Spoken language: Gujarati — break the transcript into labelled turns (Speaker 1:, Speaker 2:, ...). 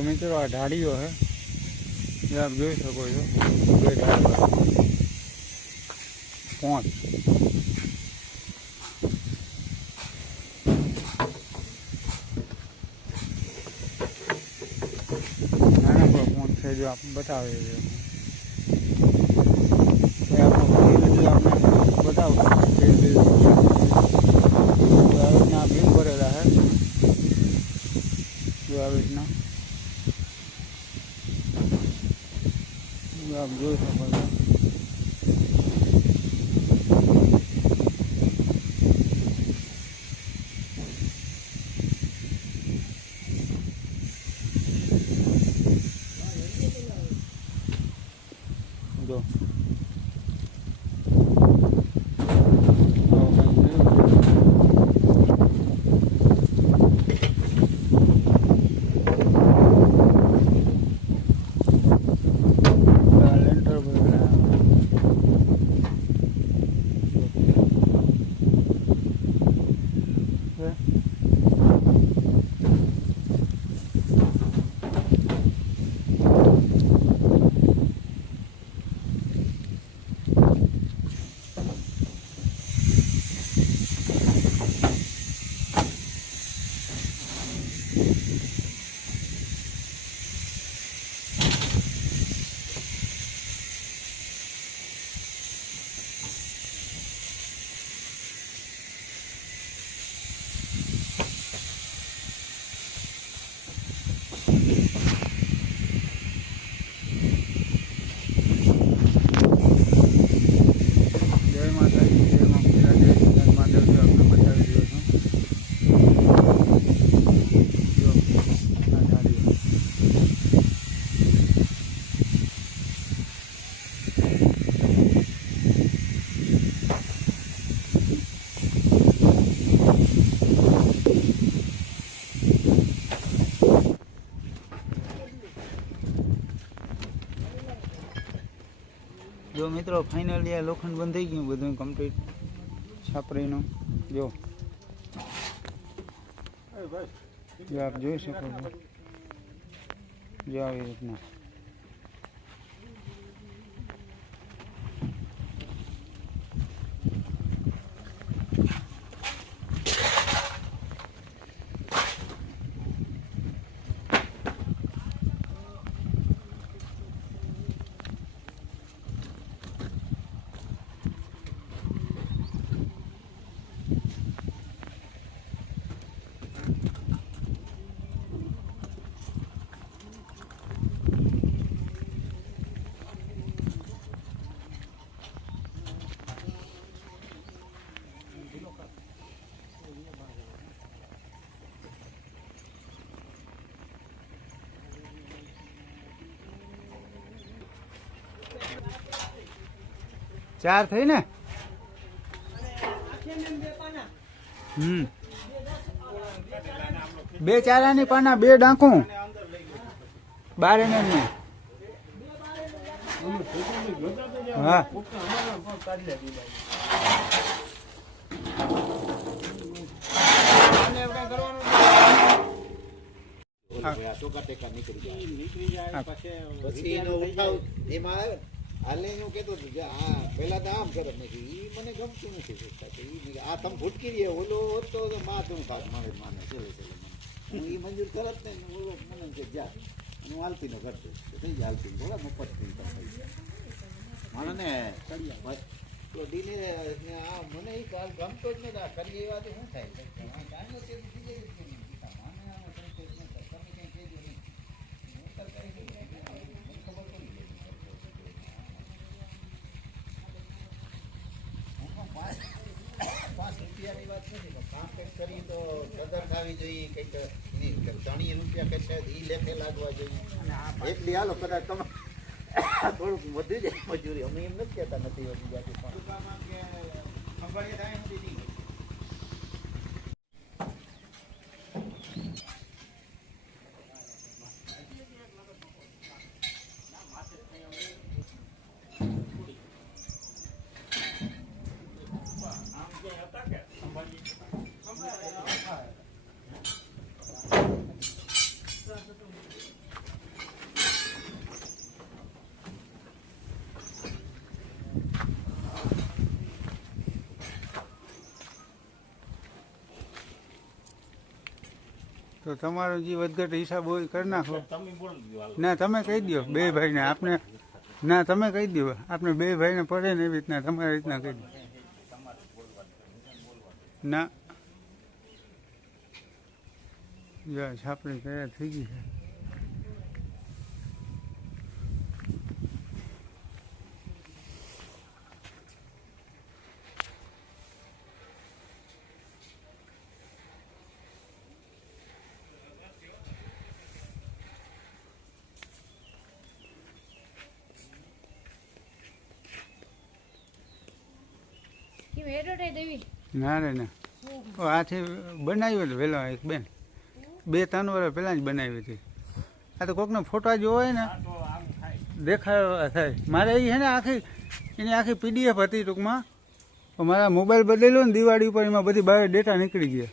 Speaker 1: જો મિત્રો આ ઢાળીઓ હે જે આપ જોઈ શકો છો બે પાંચ નાના પણ પાંચ છે જો આપ બતાવે છે એ આપણો ભાઈ આપણે બતાવશું કે જે તો આવી રીતના બીમ ભરેલા હે જો આવી રીતના આપ જોઈ શકો જો આવો કંઈક છે. આ લેન્ટર ભરેલા છે. જય માતાજી જય મા પીરા જય જય મહાદેવજી આપને બતાવી રહ્યો છું જો આ ધારીઓ જો મિત્રો ફાઇનલી આ લોખંડ બંધાઈ ગયું બધું કમ્પ્લીટ છાપરીનું. જો. જો આપ જોઈ શકો છો. જો આવી રીતના. ચાર થઈ ને? હમ. બે ચારાની પાના બે ડાંકું. બાર એમ એમ ની. હા. હા.
Speaker 2: પછી એનો ઉઠાવ એમાં આવે ને. હાલે હું કહેતો હતો કે, હા, પહેલાં તો આમ કરત નથી એ મને ગમતું નથી આ તમે ભૂટકી રહ્યા, ઓલો હોત તો માં તું ખાસ મારે, માને, ચલે ચલે હું એ મંજૂર કરત ને ઓલો મને કે, જા. હું હાલતી નો કરતો થઈ જાય હાલતી થોડા મફત થઈ જાય મને ને તો ડીને આ મને ગમતો જ નથી આ કરી એવા શું થાય બીજી જગ્યાએ જ કરી. માને આમાં કંઈ કંઈ ન થાય. તમે કંઈ કહેજો નહીં. હું તો કંઈ નહીં. મને ખબર પડી ગઈ. હું પણ પાંચ પાંચ રૂપિયાની વાત નથી પણ કામ કંઈક કરી તો કદર થવી જોઈએ કંઈક એની ત્રણેય રૂપિયા કંઈક છે એ લેખે લાગવા જોઈએ. એટલી હાલો કદાચ તમે થોડુંક વધી જાય મજૂરી. અમે એમ નથી કહેતા નથી વધી જતી પણ.
Speaker 1: તો તમારો જે વધઘટ હિસાબ હોય કરી નાખો. ના તમે કહી દો બે ભાઈને આપને ના તમે કહી દો આપણે બે ભાઈને પડે ને એવી રીતના તમારી રીતના કહી દો ના. જો છાપણી તૈયાર થઈ ગઈ છે. ના રે ના. આથી બનાવ્યો હતો વહેલો એક બેન. બે, ત્રણ વર્ષ પહેલાં જ બનાવી હતી. આ તો કોકનો ફોટા જોવો હોય ને. દેખાયો થાય. મારે એ છે ને આખી, એની આખી પીડીએફ હતી ટૂંકમાં. મારા મોબાઈલ બદલેલો ને દિવાળી ઉપર એમાં બધી બહાર ડેટા નીકળી ગયા.